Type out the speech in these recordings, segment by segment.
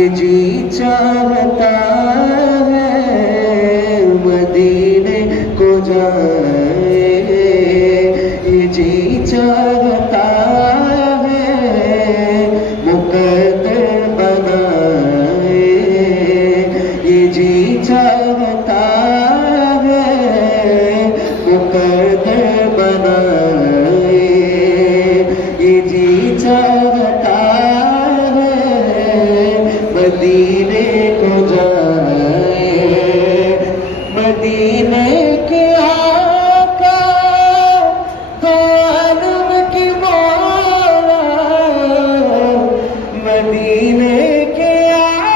ये जी चाहता है मदीने को जाए, ये जी चाहता है मुकद्दर बनाए, ये जी चाहता है मुकद्दर बनाए, ये जी चाहता मदीने को जाए। मदीने के आका दो आलम की मौला, मदीने के आका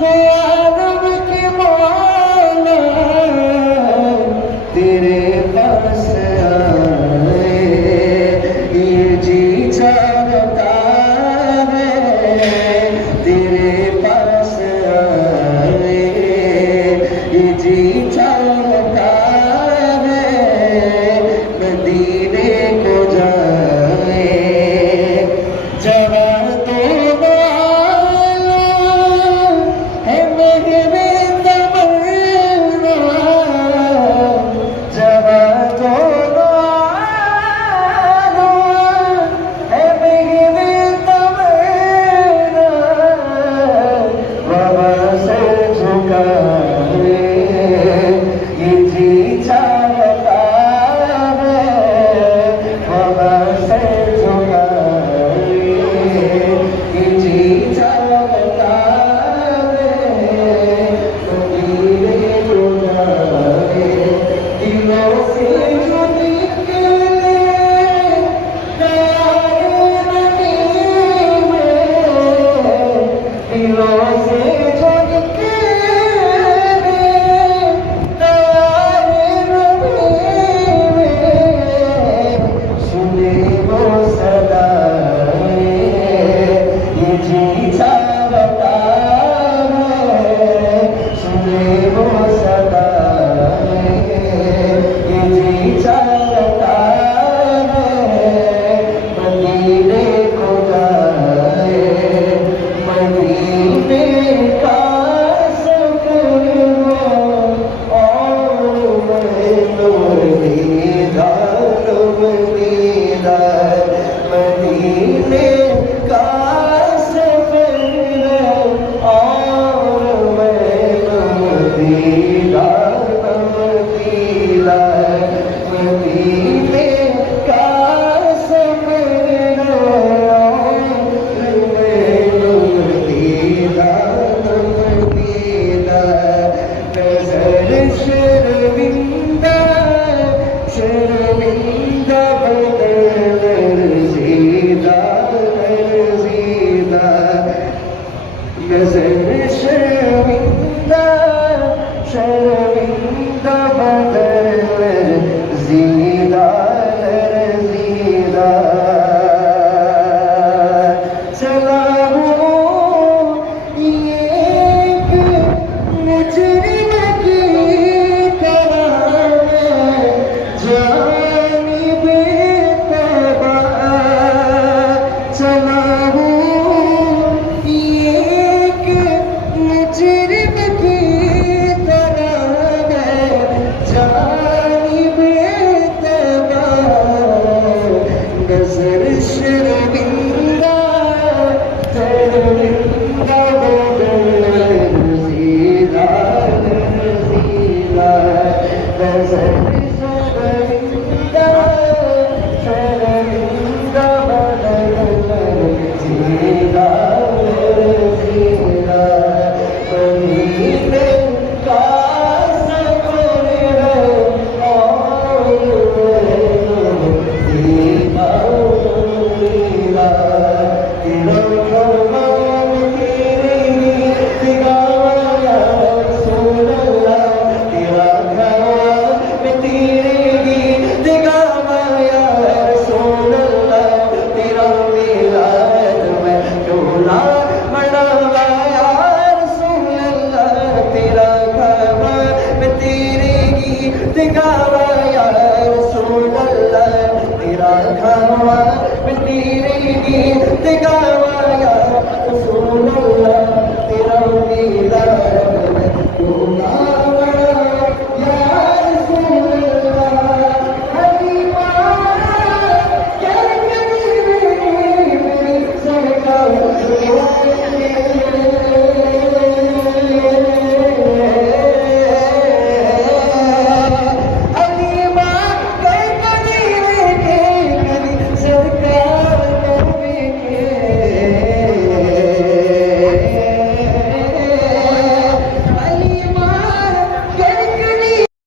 दो आलम की मौला, तेरे पास आए ये जी चाहता तेरे पास आए, ये जी चाहता है मदीने को जाए। जवां तो वाला है मेरे तमन्ना, जवां तो वाला है मेरे ये जी चाहता है बाबा से झुकाए, ये जी चाहता है मदीने को जाए। दिलों से जो निकले तारे नदी में, दिलों से जो शर्मिंदा शर्मिंदा बदल ज़ीदा ज़ीदा चला हूँ एक मुजरिम की तरह जानिब तबा, चला दिखावा या रसूल अल्लाह, तेरा खावा मैं तेरे गीत गावा।